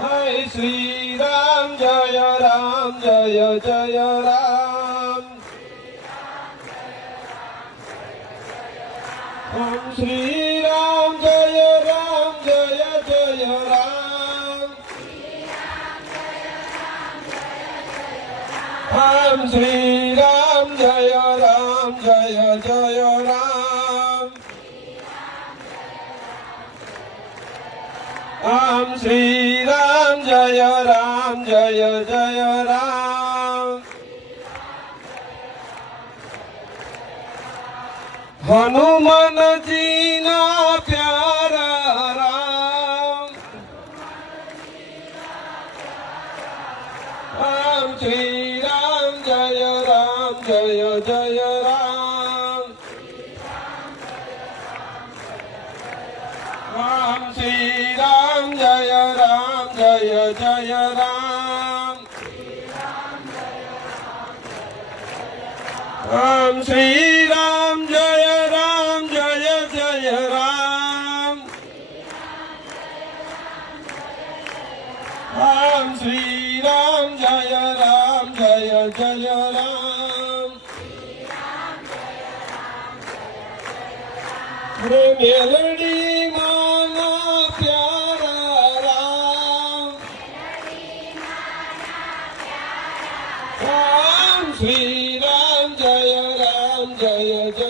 Jai Sri Ram Jaya Ram Jaya Jaya Ram. Om Sri Ram Jaya Ram Jaya Jaya Ram. Om Sri Ram Jaya Ram Jaya Jaya Ram. Om Sri Ram Jaya Ram Jaya Jaya Ram. Hanuman ji ना प्यारा राम. राम श्री राम जय राम जय जय राम. राम श्री राम जय राम जय जय राम. राम श्री राम जय राम जय जय राम. राम श्री राम जय राम जय जय राम. रे मेलडी माना प्यारा राम. राम श्री राम जय राम जय जय